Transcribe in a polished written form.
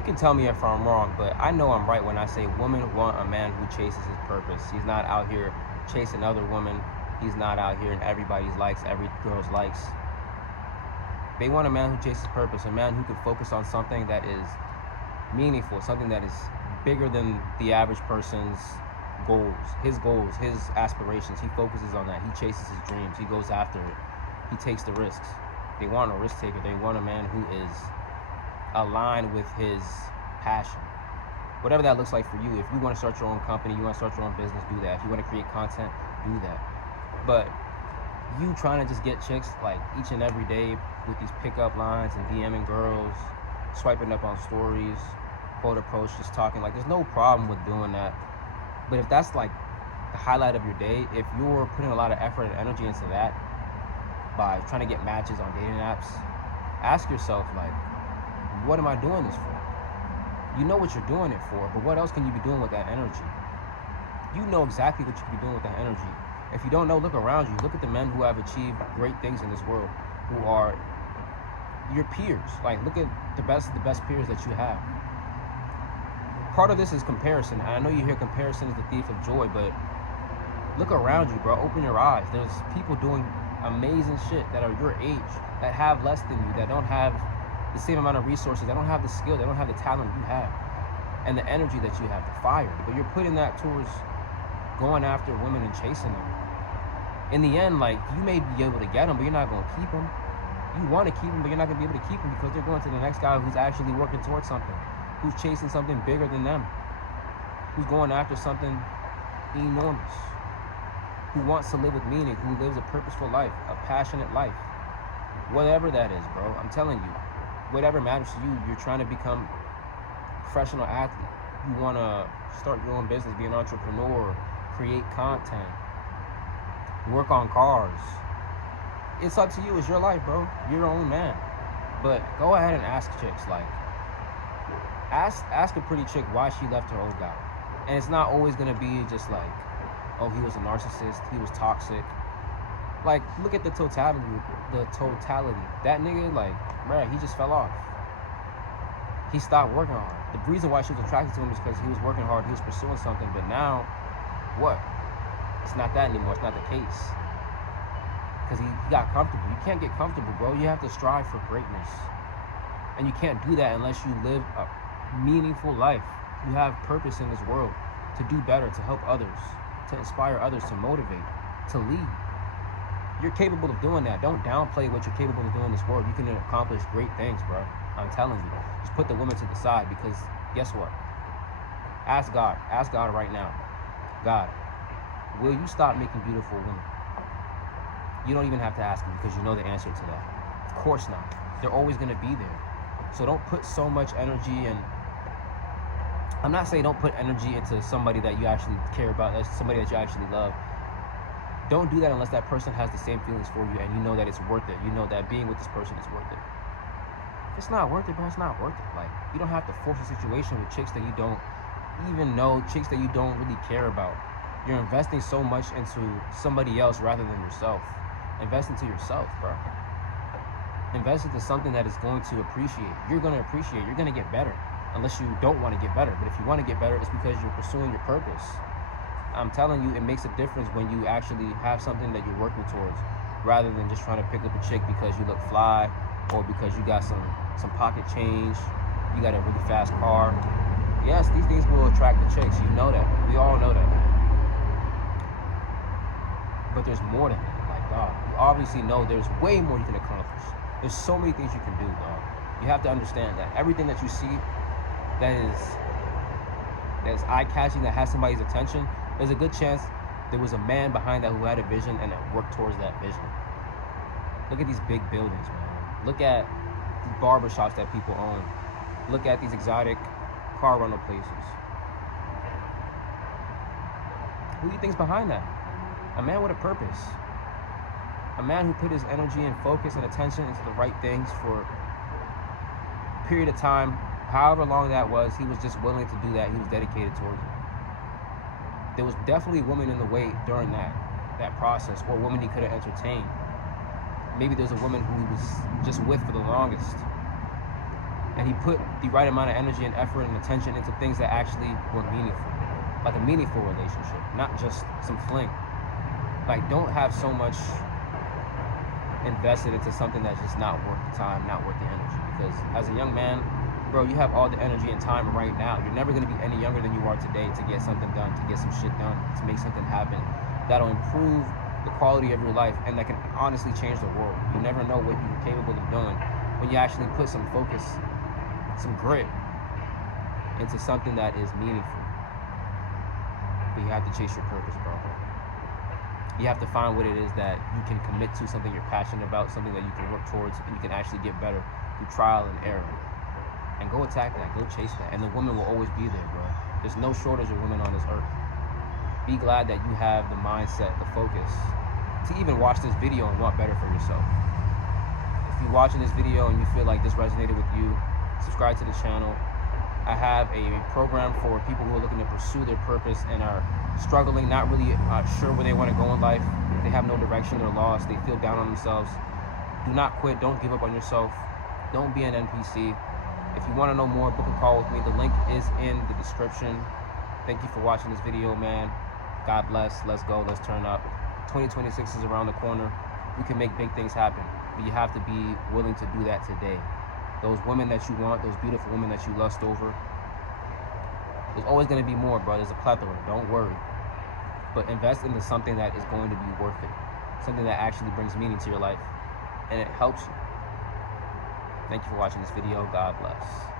You can tell me if I'm wrong, but I know I'm right when I say women want a man who chases his purpose. He's not out here chasing other women. He's not out here in everybody's likes, every girl's likes. They want a man who chases purpose, a man who can focus on something that is meaningful, something that is bigger than the average person's goals, his aspirations. He focuses on that. He chases his dreams. He goes after it. He takes the risks. They want a risk taker. They want a man who is aligned with his passion. Whatever that looks like for you. If you want to start your own company, you want to start your own business, do that. If you want to create content, do that. But you trying to just get chicks like each and every day with these pickup lines and DMing girls, swiping up on stories, quote approach, just talking, like there's no problem with doing that. But if that's like the highlight of your day, if you're putting a lot of effort and energy into that by trying to get matches on dating apps, ask yourself, like, what am I doing this for? You know what you're doing it for, but what else can you be doing with that energy? You know exactly what you can be doing with that energy. If you don't know, look around you. Look at the men who have achieved great things in this world, who are your peers. Like, look at the best peers that you have. Part of this is comparison. And I know you hear comparison is the thief of joy, but look around you, bro. Open your eyes. There's people doing amazing shit that are your age, that have less than you, that don't have the same amount of resources, they don't have the skill, they don't have the talent you have, and the energy that you have, the fire. But you're putting that towards going after women and chasing them. In the end, like, you may be able to get them, but you're not going to keep them. You want to keep them, but you're not going to be able to keep them because they're going to the next guy who's actually working towards something, who's chasing something bigger than them, who's going after something enormous, who wants to live with meaning, who lives a purposeful life, a passionate life. Whatever that is, bro, I'm telling you, whatever matters to you, you're trying to become a professional athlete. You want to start your own business, be an entrepreneur, create content, work on cars. It's up to you. It's your life, bro. You're your own man. But go ahead and ask chicks, like, ask a pretty chick why she left her old guy. And it's not always going to be just like, oh, he was a narcissist, he was toxic. Like, look at the totality. That nigga, like, bruh, he just fell off. He stopped working hard. The reason why she was attracted to him is because he was working hard, he was pursuing something. But now, what? It's not that anymore. It's not the case. Because he got comfortable. You can't get comfortable, bro. You have to strive for greatness. And you can't do that unless you live a meaningful life. You have purpose in this world to do better, to help others, to inspire others, to motivate, to lead. You're capable of doing that. Don't downplay what you're capable of doing in this world. You can accomplish great things, bro. I'm telling you. Just put the women to the side, because guess what? Ask God. Ask God right now. God, will you stop making beautiful women? You don't even have to ask him, because you know the answer to that. Of course not. They're always going to be there. So don't put so much energy, and I'm not saying don't put energy into somebody that you actually care about, that's somebody that you actually love. Don't do that unless that person has the same feelings for you and you know that it's worth it. You know that being with this person is worth it. If it's not worth it, bro, it's not worth it. Like, you don't have to force a situation with chicks that you don't even know, chicks that you don't really care about. You're investing so much into somebody else rather than yourself. Invest into yourself, bro. Invest into something that is going to appreciate. You're going to appreciate. You're going to get better. Unless you don't want to get better. But if you want to get better, it's because you're pursuing your purpose. I'm telling you, it makes a difference when you actually have something that you're working towards, rather than just trying to pick up a chick because you look fly, or because you got some pocket change, you got a really fast car. Yes, these things will attract the chicks. You know that. We all know that. But there's more than that. Like, dog, you obviously know there's way more you can accomplish. There's so many things you can do, dog. You have to understand that everything that you see that is eye-catching, that has somebody's attention, there's a good chance there was a man behind that who had a vision and that worked towards that vision. Look at these big buildings, man. Look at the barbershops that people own. Look at these exotic car rental places. Who do you think's behind that? A man with a purpose. A man who put his energy and focus and attention into the right things for a period of time, however long that was. He was just willing to do that. He was dedicated towards it. There was definitely a woman in the way during that process, or a woman he could have entertained. Maybe there's a woman who he was just with for the longest. And he put the right amount of energy and effort and attention into things that actually were meaningful. Like a meaningful relationship, not just some fling. Like, don't have so much invested into something that's just not worth the time, not worth the energy. Because as a young man, bro, you have all the energy and time right now. You're never going to be any younger than you are today to get something done, to get some shit done, to make something happen that'll improve the quality of your life and that can honestly change the world. You never know what you're capable of doing when you actually put some focus, some grit into something that is meaningful. But you have to chase your purpose, bro. You have to find what it is that you can commit to, something you're passionate about, something that you can work towards, and you can actually get better through trial and error. And go attack that, go chase that. And the woman will always be there, bro. There's no shortage of women on this earth. Be glad that you have the mindset, the focus, to even watch this video and want better for yourself. If you're watching this video and you feel like this resonated with you, subscribe to the channel. I have a program for people who are looking to pursue their purpose and are struggling, not really sure where they want to go in life. They have no direction, they're lost, they feel down on themselves. Do not quit, don't give up on yourself. Don't be an NPC. If you want to know more, book a call with me. The link is in the description. Thank you for watching this video, man. God bless. Let's go. Let's turn up. 2026 is around the corner. We can make big things happen, but you have to be willing to do that today. Those women that you want, those beautiful women that you lust over, there's always going to be more, bro. There's a plethora. Don't worry. But invest into something that is going to be worth it. Something that actually brings meaning to your life. And it helps you. Thank you for watching this video. God bless.